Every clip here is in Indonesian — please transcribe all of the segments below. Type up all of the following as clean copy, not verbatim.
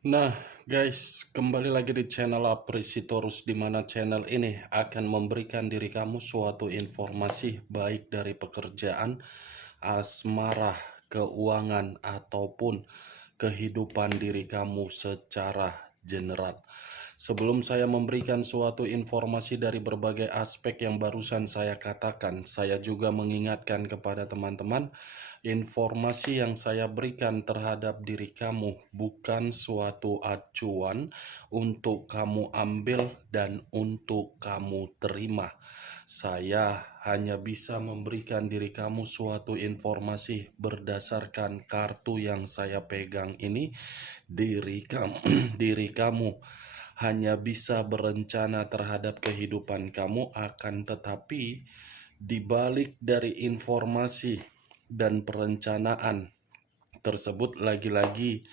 Nah, guys, kembali lagi di channel Apresitorus, di mana channel ini akan memberikan diri kamu suatu informasi baik dari pekerjaan, asmara, keuangan, ataupun kehidupan diri kamu secara general. Sebelum saya memberikan suatu informasi dari berbagai aspek yang barusan saya katakan, saya juga mengingatkan kepada teman-teman, informasi yang saya berikan terhadap diri kamu bukan suatu acuan untuk kamu ambil dan untuk kamu terima. Saya hanya bisa memberikan diri kamu suatu informasi berdasarkan kartu yang saya pegang ini. Diri kamu, diri kamu hanya bisa berencana terhadap kehidupan kamu, akan tetapi di balik dari informasi dan perencanaan tersebut, lagi-lagi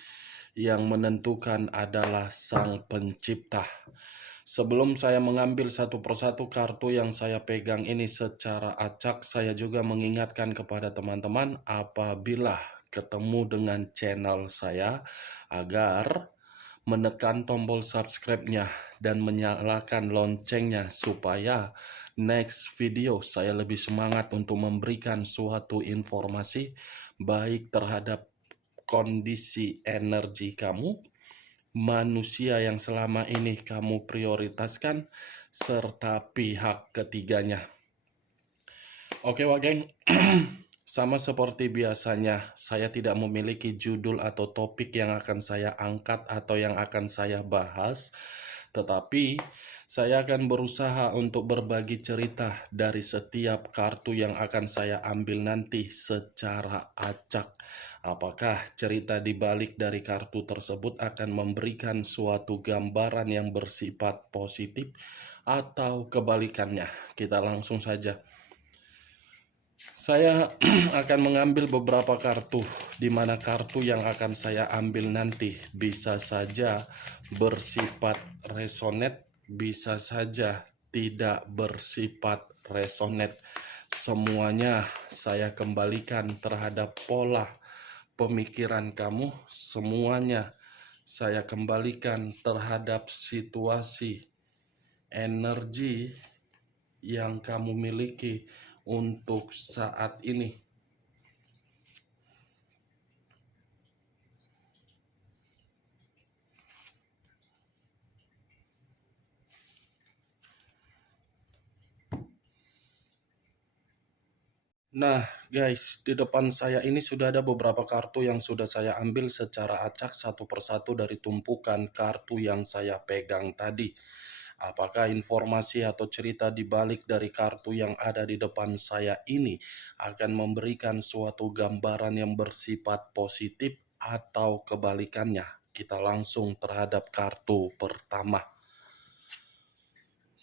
yang menentukan adalah Sang Pencipta. Sebelum saya mengambil satu persatu kartu yang saya pegang ini secara acak, saya juga mengingatkan kepada teman-teman apabila ketemu dengan channel saya agar menekan tombol subscribe-nya dan menyalakan loncengnya supaya next video saya lebih semangat untuk memberikan suatu informasi baik terhadap kondisi energi kamu, manusia yang selama ini kamu prioritaskan, serta pihak ketiganya. Oke, Wak Geng. Sama seperti biasanya, saya tidak memiliki judul atau topik yang akan saya angkat atau yang akan saya bahas, tetapi saya akan berusaha untuk berbagi cerita dari setiap kartu yang akan saya ambil nanti secara acak. Apakah cerita di balik dari kartu tersebut akan memberikan suatu gambaran yang bersifat positif atau kebalikannya? Kita langsung saja. Saya akan mengambil beberapa kartu, di mana kartu yang akan saya ambil nanti bisa saja bersifat resonate, bisa saja tidak bersifat resonate. Semuanya saya kembalikan terhadap pola pemikiran kamu, semuanya saya kembalikan terhadap situasi energi yang kamu miliki untuk saat ini. Nah, guys, di depan saya ini sudah ada beberapa kartu yang sudah saya ambil secara acak satu persatu dari tumpukan kartu yang saya pegang tadi. Apakah informasi atau cerita di balik dari kartu yang ada di depan saya ini akan memberikan suatu gambaran yang bersifat positif atau kebalikannya? Kita langsung terhadap kartu pertama.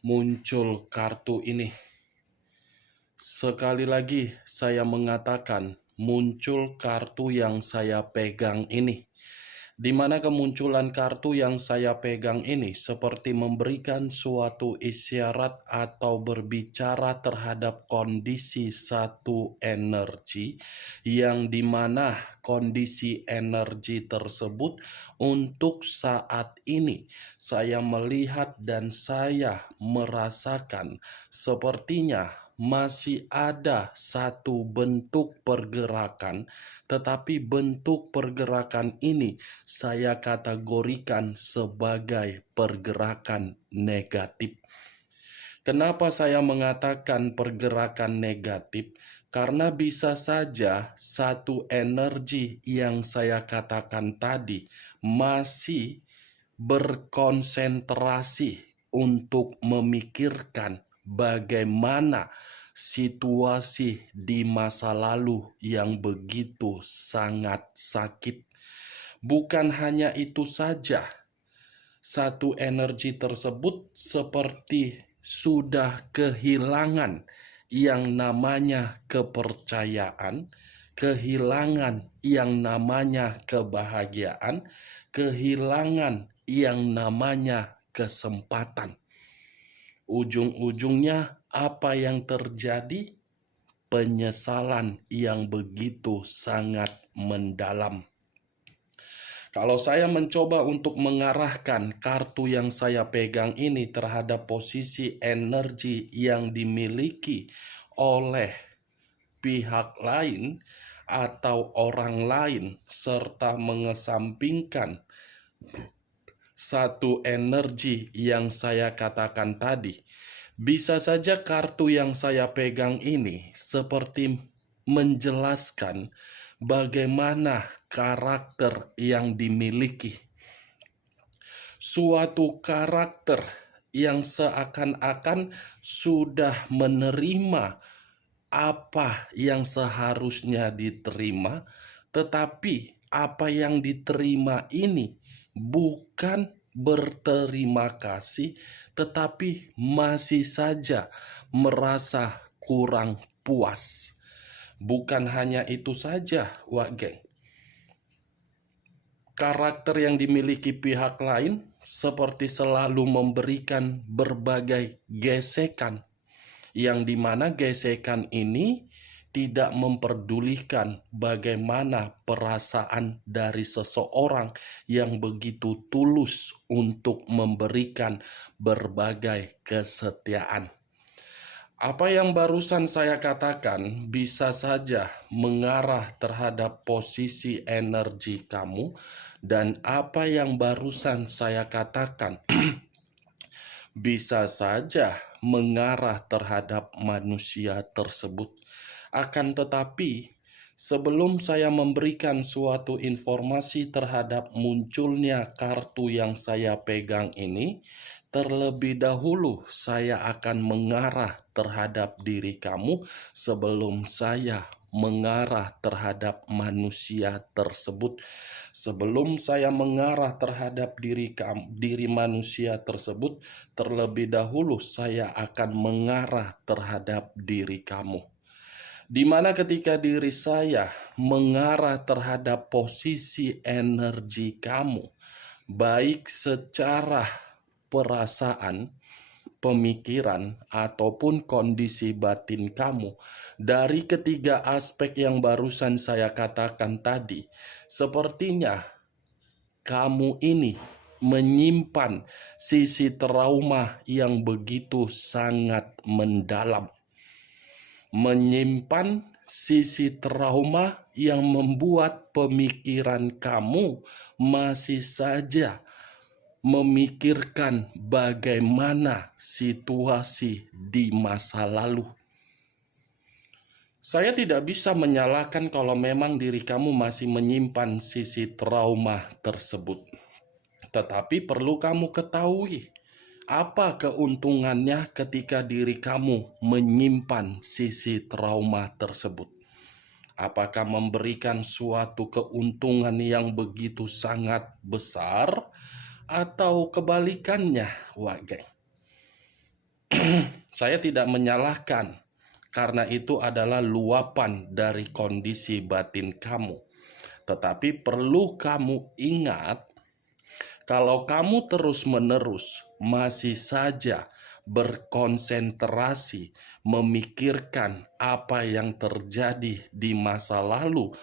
Muncul kartu ini. Sekali lagi saya mengatakan, muncul kartu yang saya pegang ini. Di mana kemunculan kartu yang saya pegang ini seperti memberikan suatu isyarat atau berbicara terhadap kondisi satu energi, yang dimana kondisi energi tersebut untuk saat ini saya melihat dan saya merasakan sepertinya masih ada satu bentuk pergerakan, tetapi bentuk pergerakan ini saya kategorikan sebagai pergerakan negatif. Kenapa saya mengatakan pergerakan negatif? Karena bisa saja satu energi yang saya katakan tadi masih berkonsentrasi untuk memikirkan bagaimana situasi di masa lalu yang begitu sangat sakit. Bukan hanya itu saja, satu energi tersebut seperti sudah kehilangan yang namanya kepercayaan, kehilangan yang namanya kebahagiaan, kehilangan yang namanya kesempatan. Ujung-ujungnya apa yang terjadi? Penyesalan yang begitu sangat mendalam. Kalau saya mencoba untuk mengarahkan kartu yang saya pegang ini terhadap posisi energi yang dimiliki oleh pihak lain atau orang lain, serta mengesampingkan satu energi yang saya katakan tadi, bisa saja kartu yang saya pegang ini seperti menjelaskan bagaimana karakter yang dimiliki. Suatu karakter yang seakan-akan sudah menerima apa yang seharusnya diterima, tetapi apa yang diterima ini bukan berterima kasih, tetapi masih saja merasa kurang puas. Bukan hanya itu saja, Wak Geng. Karakter yang dimiliki pihak lain seperti selalu memberikan berbagai gesekan, yang dimana gesekan ini tidak memperdulikan bagaimana perasaan dari seseorang yang begitu tulus untuk memberikan berbagai kesetiaan. Apa yang barusan saya katakan bisa saja mengarah terhadap posisi energi kamu, dan apa yang barusan saya katakan bisa saja mengarah terhadap manusia tersebut. Akan tetapi, sebelum saya memberikan suatu informasi terhadap munculnya kartu yang saya pegang ini, terlebih dahulu saya akan mengarah terhadap diri kamu sebelum saya mengarah terhadap manusia tersebut. Sebelum saya mengarah terhadap diri manusia tersebut, terlebih dahulu saya akan mengarah terhadap diri kamu. Di mana ketika diri saya mengarah terhadap posisi energi kamu, baik secara perasaan, pemikiran, ataupun kondisi batin kamu, dari ketiga aspek yang barusan saya katakan tadi, sepertinya kamu ini menyimpan sisi trauma yang begitu sangat mendalam. Menyimpan sisi trauma yang membuat pemikiran kamu masih saja memikirkan bagaimana situasi di masa lalu. Saya tidak bisa menyalahkan kalau memang diri kamu masih menyimpan sisi trauma tersebut. Tetapi perlu kamu ketahui, apa keuntungannya ketika diri kamu menyimpan sisi trauma tersebut? Apakah memberikan suatu keuntungan yang begitu sangat besar, atau kebalikannya, Wak Geng? Saya tidak menyalahkan, karena itu adalah luapan dari kondisi batin kamu. Tetapi perlu kamu ingat, kalau kamu terus-menerus masih saja berkonsentrasi memikirkan apa yang terjadi di masa lalu,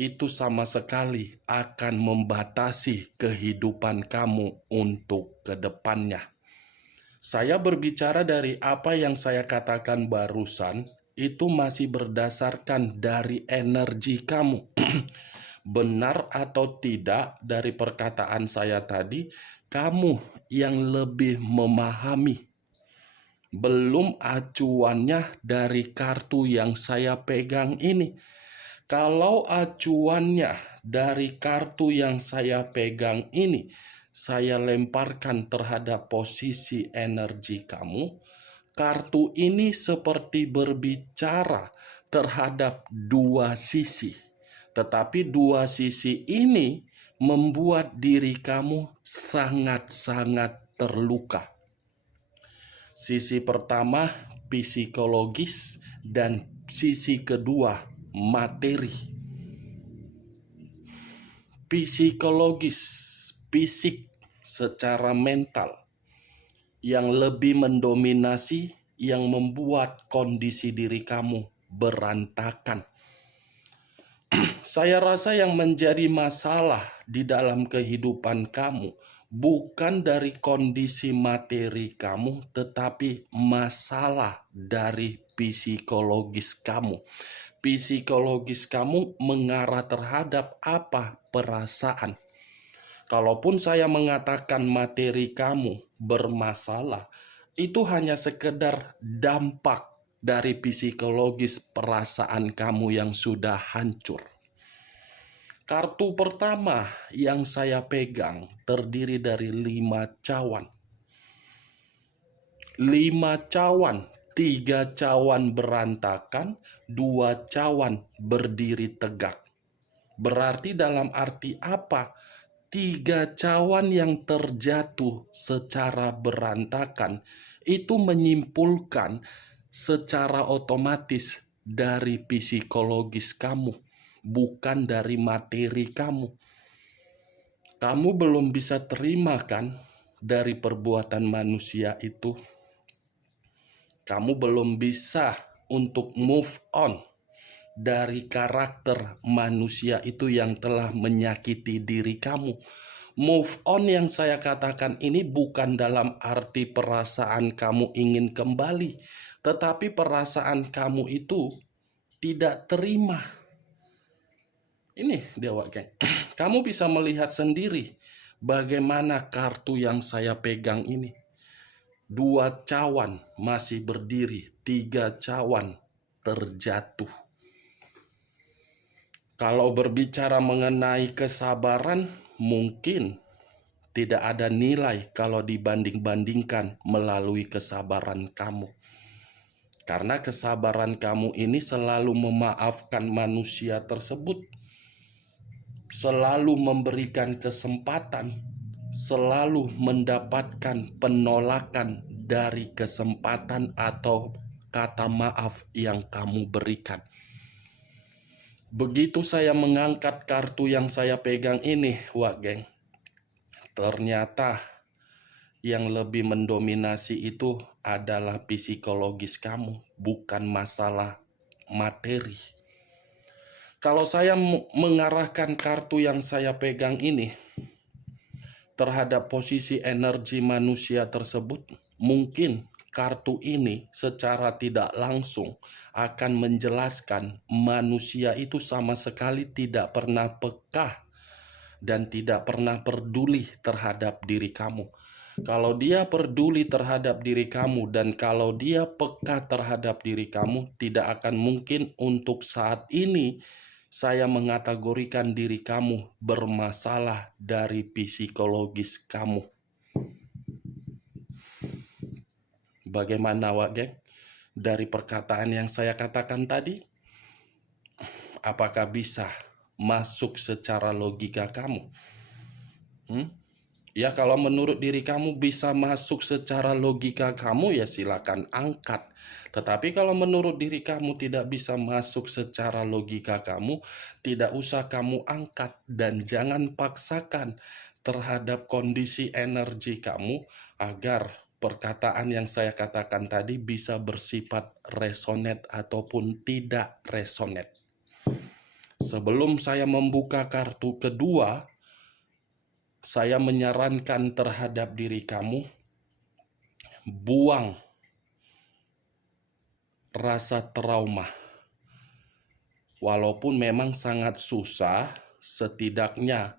itu sama sekali akan membatasi kehidupan kamu untuk ke depannya. Saya berbicara dari apa yang saya katakan barusan, itu masih berdasarkan dari energi kamu. Benar atau tidak dari perkataan saya tadi, kamu yang lebih memahami. Belum acuannya dari kartu yang saya pegang ini. Kalau acuannya dari kartu yang saya pegang ini, saya lemparkan terhadap posisi energi kamu, kartu ini seperti berbicara terhadap dua sisi. Tetapi dua sisi ini membuat diri kamu sangat-sangat terluka. Sisi pertama psikologis dan sisi kedua materi. Psikologis, fisik secara mental yang lebih mendominasi, yang membuat kondisi diri kamu berantakan. Saya rasa yang menjadi masalah di dalam kehidupan kamu bukan dari kondisi materi kamu, tetapi masalah dari psikologis kamu. Psikologis kamu mengarah terhadap apa? Perasaan. Kalaupun saya mengatakan materi kamu bermasalah, itu hanya sekedar dampak dari psikologis perasaan kamu yang sudah hancur. Kartu pertama yang saya pegang terdiri dari 5 cawan. 5 cawan, 3 cawan berantakan, 2 cawan berdiri tegak. Berarti dalam arti apa? 3 cawan yang terjatuh secara berantakan itu menyimpulkan secara otomatis dari psikologis kamu, bukan dari materi kamu. Kamu belum bisa terima kan dari perbuatan manusia itu? Kamu belum bisa untuk move on dari karakter manusia itu yang telah menyakiti diri kamu. Move on yang saya katakan ini bukan dalam arti perasaan kamu ingin kembali, tetapi perasaan kamu itu tidak terima. Ini dia, geng. Kamu bisa melihat sendiri bagaimana kartu yang saya pegang ini. 2 cawan masih berdiri, 3 cawan terjatuh. Kalau berbicara mengenai kesabaran, mungkin tidak ada nilai kalau dibanding-bandingkan melalui kesabaran kamu. Karena kesabaran kamu ini selalu memaafkan manusia tersebut, selalu memberikan kesempatan, selalu mendapatkan penolakan dari kesempatan atau kata maaf yang kamu berikan. Begitu saya mengangkat kartu yang saya pegang ini, geng, ternyata yang lebih mendominasi itu adalah psikologis kamu, bukan masalah materi. Kalau saya mengarahkan kartu yang saya pegang ini terhadap posisi energi manusia tersebut, mungkin kartu ini secara tidak langsung akan menjelaskan manusia itu sama sekali tidak pernah peka dan tidak pernah peduli terhadap diri kamu. Kalau dia peduli terhadap diri kamu dan kalau dia peka terhadap diri kamu, tidak akan mungkin untuk saat ini saya mengategorikan diri kamu bermasalah dari psikologis kamu. Bagaimana, geng? Dari perkataan yang saya katakan tadi, apakah bisa masuk secara logika kamu? Ya, kalau menurut diri kamu bisa masuk secara logika kamu, ya silakan angkat. Tetapi kalau menurut diri kamu tidak bisa masuk secara logika kamu, tidak usah kamu angkat dan jangan paksakan terhadap kondisi energi kamu agar perkataan yang saya katakan tadi bisa bersifat resonate ataupun tidak resonate. Sebelum saya membuka kartu kedua, saya menyarankan terhadap diri kamu, buang rasa trauma. Walaupun memang sangat susah, setidaknya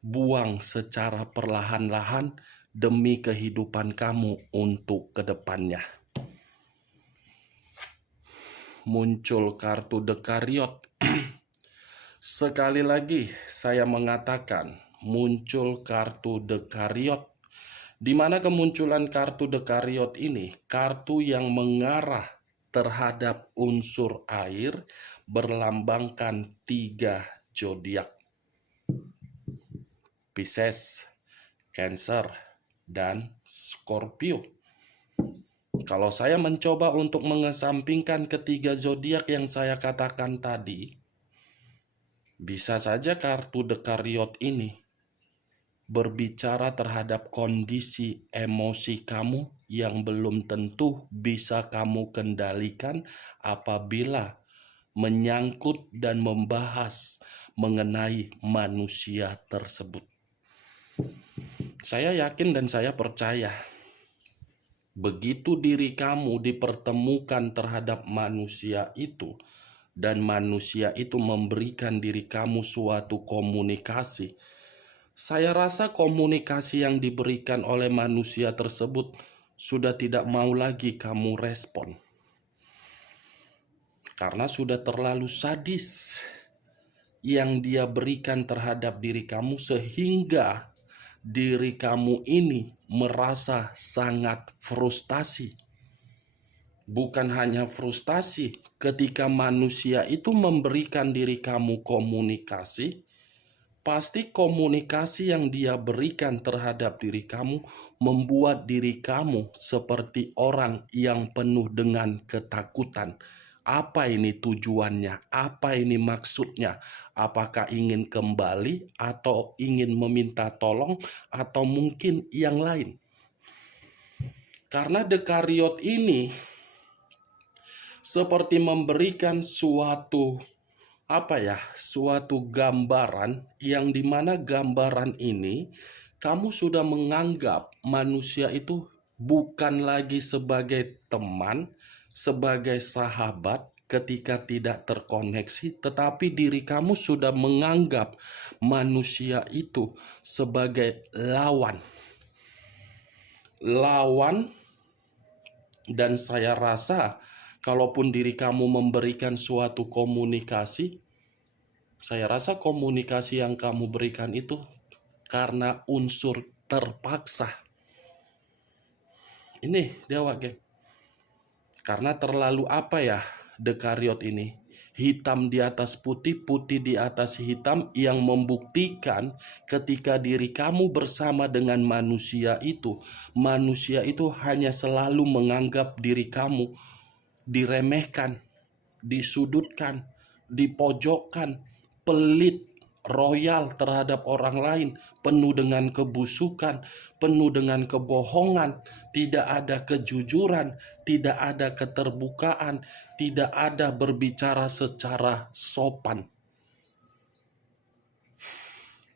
buang secara perlahan-lahan demi kehidupan kamu untuk kedepannya. Muncul kartu The Chariot. Sekali lagi saya mengatakan, muncul kartu The Chariot. Di mana kemunculan kartu The Chariot ini, kartu yang mengarah terhadap unsur air berlambangkan 3 zodiak. Pisces, Cancer, dan Scorpio. Kalau saya mencoba untuk mengesampingkan ketiga zodiak yang saya katakan tadi, bisa saja kartu The Chariot ini berbicara terhadap kondisi emosi kamu yang belum tentu bisa kamu kendalikan apabila menyangkut dan membahas mengenai manusia tersebut. Saya yakin dan saya percaya, begitu diri kamu dipertemukan terhadap manusia itu, dan manusia itu memberikan diri kamu suatu komunikasi, saya rasa komunikasi yang diberikan oleh manusia tersebut sudah tidak mau lagi kamu respon. Karena sudah terlalu sadis yang dia berikan terhadap diri kamu, sehingga diri kamu ini merasa sangat frustasi. Bukan hanya frustasi, ketika manusia itu memberikan diri kamu komunikasi, pasti komunikasi yang dia berikan terhadap diri kamu membuat diri kamu seperti orang yang penuh dengan ketakutan. Apa ini tujuannya? Apa ini maksudnya? Apakah ingin kembali atau ingin meminta tolong atau mungkin yang lain? Karena Dekariot ini seperti memberikan suatu gambaran, yang dimana gambaran ini kamu sudah menganggap manusia itu bukan lagi sebagai teman, sebagai sahabat ketika tidak terkoneksi, tetapi diri kamu sudah menganggap manusia itu sebagai lawan. Dan saya rasa kalaupun diri kamu memberikan suatu komunikasi, saya rasa komunikasi yang kamu berikan itu karena unsur terpaksa. Ini Dewa geng. Karena terlalu Dekariot ini. Hitam di atas putih, putih di atas hitam, yang membuktikan ketika diri kamu bersama dengan manusia itu hanya selalu menganggap diri kamu diremehkan, disudutkan, dipojokkan, pelit, royal terhadap orang lain, penuh dengan kebusukan, penuh dengan kebohongan, tidak ada kejujuran, tidak ada keterbukaan, tidak ada berbicara secara sopan.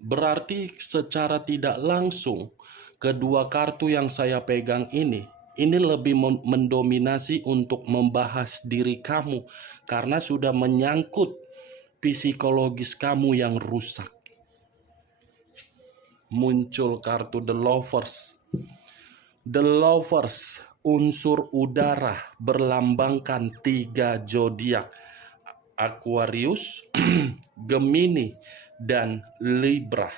Berarti secara tidak langsung, kedua kartu yang saya pegang ini lebih mendominasi untuk membahas diri kamu, karena sudah menyangkut psikologis kamu yang rusak. Muncul kartu The Lovers. The Lovers, unsur udara, berlambangkan 3 zodiak: Aquarius, Gemini, dan Libra.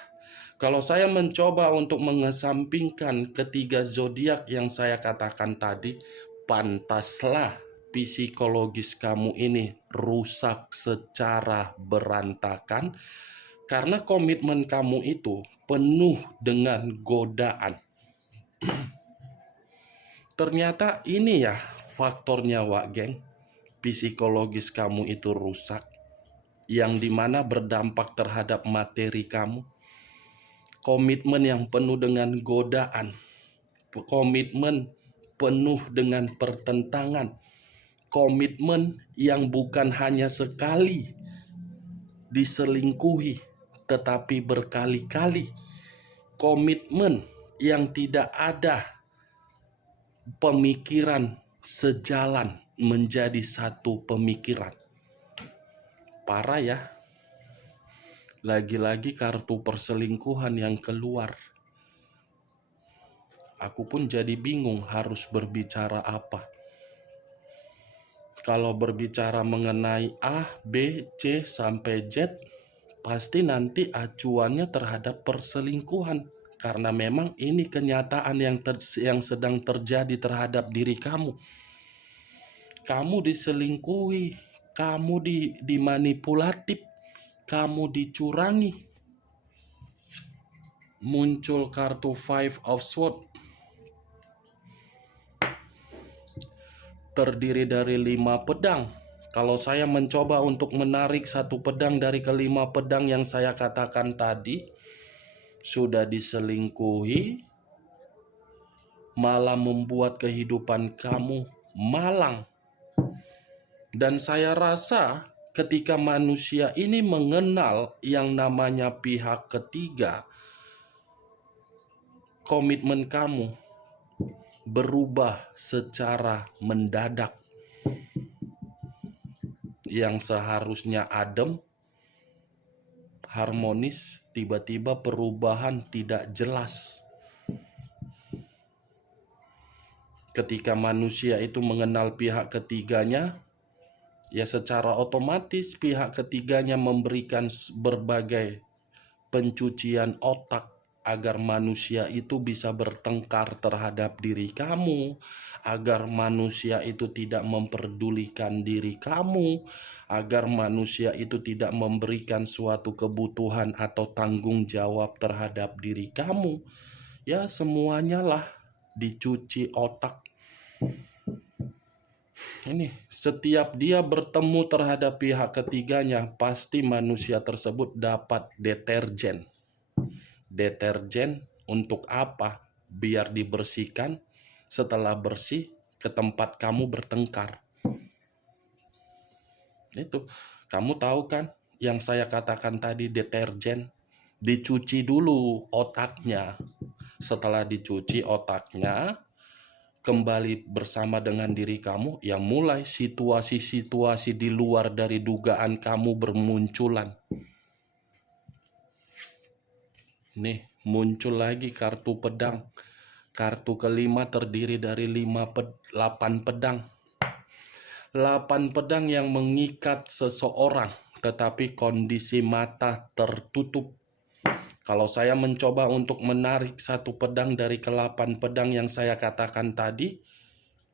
Kalau saya mencoba untuk mengesampingkan ketiga zodiak yang saya katakan tadi, pantaslah psikologis kamu ini rusak secara berantakan, karena komitmen kamu itu penuh dengan godaan. Ternyata ini ya faktornya, Wak geng. Psikologis kamu itu rusak, yang dimana berdampak terhadap materi kamu. Komitmen yang penuh dengan godaan, komitmen penuh dengan pertentangan, komitmen yang bukan hanya sekali diselingkuhi, tetapi berkali-kali, komitmen yang tidak ada pemikiran sejalan menjadi satu pemikiran. Parah ya. Lagi-lagi kartu perselingkuhan yang keluar. Aku pun jadi bingung harus berbicara apa. Kalau berbicara mengenai A, B, C, sampai Z, pasti nanti acuannya terhadap perselingkuhan. Karena memang ini kenyataan yang sedang terjadi terhadap diri kamu. Kamu diselingkuhi, kamu dimanipulatif, kamu dicurangi. Muncul kartu Five of Swords, terdiri dari 5 pedang. Kalau saya mencoba untuk menarik 1 pedang dari ke-5 pedang yang saya katakan tadi, sudah diselingkuhi, malah membuat kehidupan kamu malang. Dan saya rasa ketika manusia ini mengenal yang namanya pihak ketiga, komitmen kamu berubah secara mendadak. Yang seharusnya adem, harmonis, tiba-tiba perubahan tidak jelas. Ketika manusia itu mengenal pihak ketiganya, ya secara otomatis pihak ketiganya memberikan berbagai pencucian otak agar manusia itu bisa bertengkar terhadap diri kamu, agar manusia itu tidak memperdulikan diri kamu, agar manusia itu tidak memberikan suatu kebutuhan atau tanggung jawab terhadap diri kamu. Ya semuanya lah dicuci otak. Ini setiap dia bertemu terhadap pihak ketiganya, pasti manusia tersebut dapat deterjen. Deterjen untuk apa? Biar dibersihkan, setelah bersih ke tempat kamu bertengkar. Itu, kamu tahu kan yang saya katakan tadi, deterjen. Dicuci dulu otaknya. Setelah dicuci otaknya, kembali bersama dengan diri kamu, yang mulai situasi-situasi di luar dari dugaan kamu bermunculan. Nih, muncul lagi kartu pedang. Kartu kelima terdiri dari 8 pedang. 8 pedang yang mengikat seseorang, tetapi kondisi mata tertutup. Kalau saya mencoba untuk menarik satu pedang dari ke-8 pedang yang saya katakan tadi,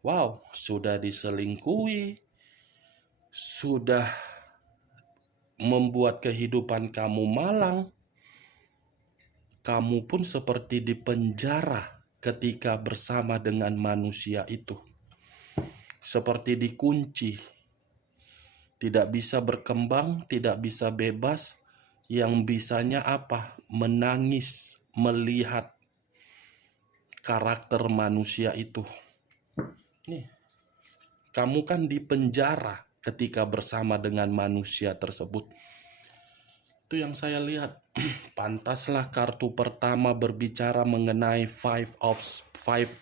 wow, sudah diselingkuhi, sudah membuat kehidupan kamu malang, kamu pun seperti dipenjara ketika bersama dengan manusia itu. Seperti dikunci, tidak bisa berkembang, tidak bisa bebas. Yang bisanya apa? Menangis melihat karakter manusia itu. Nih, kamu kan dipenjara ketika bersama dengan manusia tersebut. Itu yang saya lihat. Pantaslah kartu pertama berbicara mengenai Five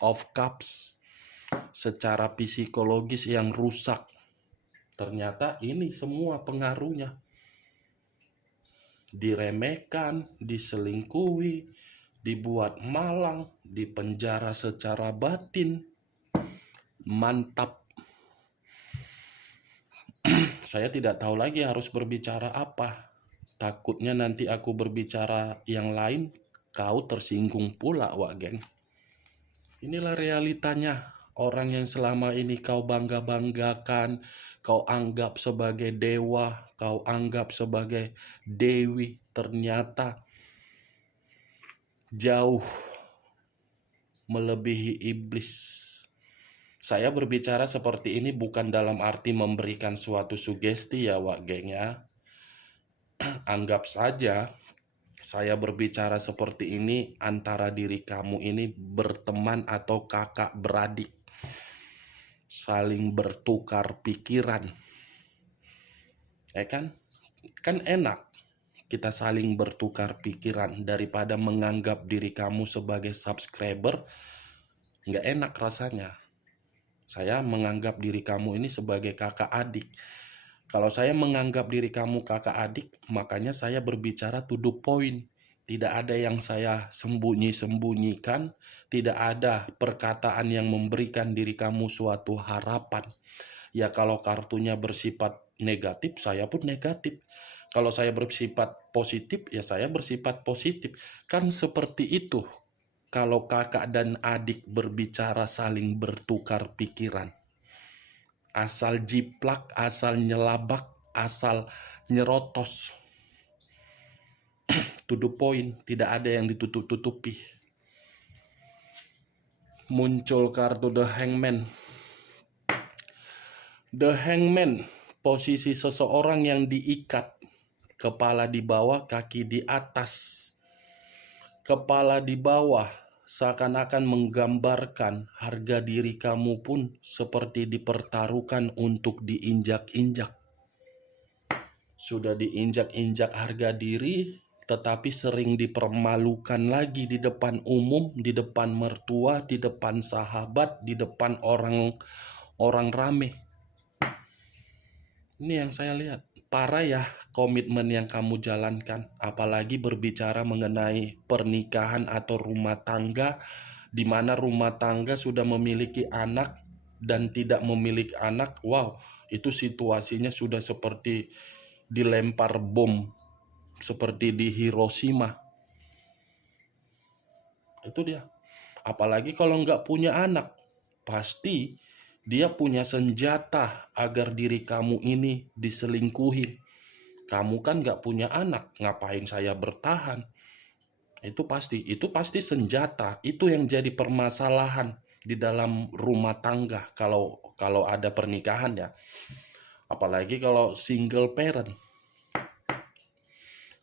of Cups. Secara psikologis yang rusak. Ternyata ini semua pengaruhnya. Diremehkan, diselingkuhi, dibuat malang, dipenjara secara batin. Mantap. Saya tidak tahu lagi harus berbicara apa. Takutnya nanti aku berbicara yang lain, kau tersinggung pula, Wak Geng. Inilah realitanya. Orang yang selama ini kau bangga-banggakan, kau anggap sebagai dewa, kau anggap sebagai dewi, ternyata jauh melebihi iblis. Saya berbicara seperti ini bukan dalam arti memberikan suatu sugesti ya, Wak Geng ya. Anggap saja saya berbicara seperti ini antara diri kamu ini berteman atau kakak beradik. Saling bertukar pikiran. Ya kan? Kan enak kita saling bertukar pikiran daripada menganggap diri kamu sebagai subscriber. Nggak enak rasanya. Saya menganggap diri kamu ini sebagai kakak adik. Kalau saya menganggap diri kamu kakak adik, makanya saya berbicara to the point. Tidak ada yang saya sembunyi-sembunyikan, tidak ada perkataan yang memberikan diri kamu suatu harapan. Ya kalau kartunya bersifat negatif, saya pun negatif. Kalau saya bersifat positif, ya saya bersifat positif. Kan seperti itu kalau kakak dan adik berbicara saling bertukar pikiran. Asal jiplak, asal nyelabak, asal nyerotos. To the point, tidak ada yang ditutup-tutupi. Muncul kartu The Hangman. The Hangman, posisi seseorang yang diikat. Kepala di bawah, kaki di atas. Kepala di bawah seakan-akan menggambarkan harga diri kamu pun seperti dipertaruhkan untuk diinjak-injak. sudah diinjak-injak harga diri, tetapi sering dipermalukan lagi di depan umum, di depan mertua, di depan sahabat, di depan orang rame. Ini yang saya lihat. Parah ya komitmen yang kamu jalankan. Apalagi berbicara mengenai pernikahan atau rumah tangga, di mana rumah tangga sudah memiliki anak dan tidak memiliki anak. Wow, itu situasinya sudah seperti dilempar bom, seperti di Hiroshima. Itu dia. Apalagi kalau nggak punya anak, pasti dia punya senjata agar diri kamu ini diselingkuhi. Kamu kan nggak punya anak, ngapain saya bertahan? Itu pasti senjata. Itu yang jadi permasalahan di dalam rumah tangga kalau ada pernikahan ya. Apalagi kalau single parent.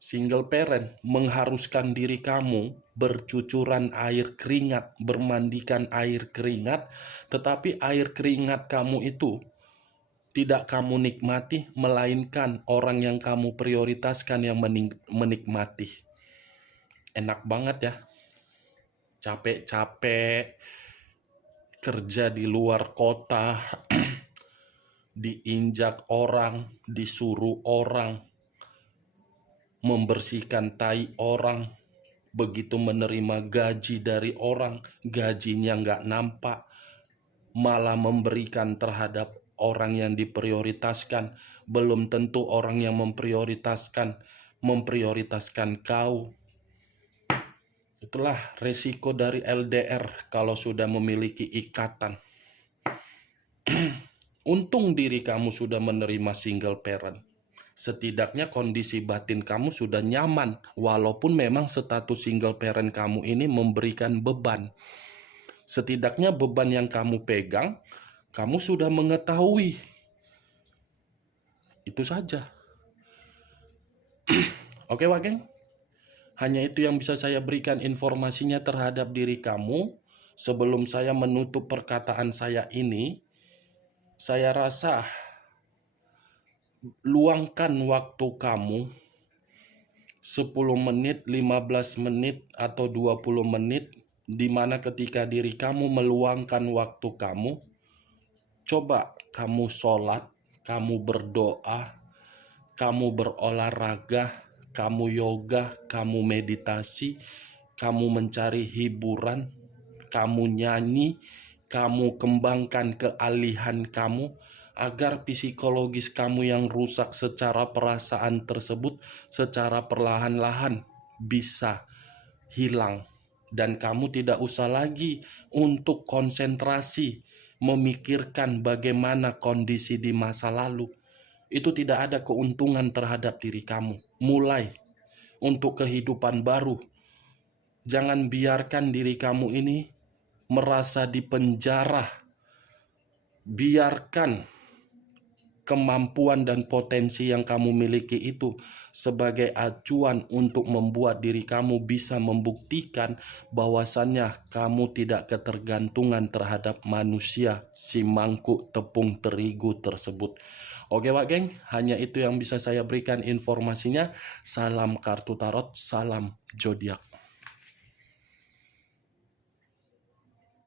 Single parent mengharuskan diri kamu bercucuran air keringat, bermandikan air keringat, tetapi air keringat kamu itu tidak kamu nikmati, melainkan orang yang kamu prioritaskan yang menikmati. Enak banget ya, capek-capek kerja di luar kota, diinjak orang, disuruh orang, membersihkan tai orang, begitu menerima gaji dari orang, gajinya nggak nampak, malah memberikan terhadap orang yang diprioritaskan. Belum tentu orang yang memprioritaskan kau. Itulah resiko dari LDR kalau sudah memiliki ikatan. Untung diri kamu sudah menerima single parent. Setidaknya kondisi batin kamu sudah nyaman, walaupun memang status single parent kamu ini memberikan beban. Setidaknya beban yang kamu pegang, kamu sudah mengetahui. Itu saja. Oke, Wak Geng? Hanya itu yang bisa saya berikan informasinya terhadap diri kamu. Sebelum saya menutup perkataan saya ini, saya rasa luangkan waktu kamu 10 menit, 15 menit, atau 20 menit, di mana ketika diri kamu meluangkan waktu kamu, coba kamu sholat, kamu berdoa, kamu berolahraga, kamu yoga, kamu meditasi, kamu mencari hiburan, kamu nyanyi, kamu kembangkan kealihan kamu, agar psikologis kamu yang rusak secara perasaan tersebut secara perlahan-lahan bisa hilang. Dan kamu tidak usah lagi untuk konsentrasi memikirkan bagaimana kondisi di masa lalu. Itu tidak ada keuntungan terhadap diri kamu. Mulai untuk kehidupan baru. Jangan biarkan diri kamu ini merasa dipenjara. Biarkan kemampuan dan potensi yang kamu miliki itu sebagai acuan untuk membuat diri kamu bisa membuktikan bahwasannya kamu tidak ketergantungan terhadap manusia si mangkuk tepung terigu tersebut. Oke Wak Geng, hanya itu yang bisa saya berikan informasinya. Salam kartu tarot, salam zodiak.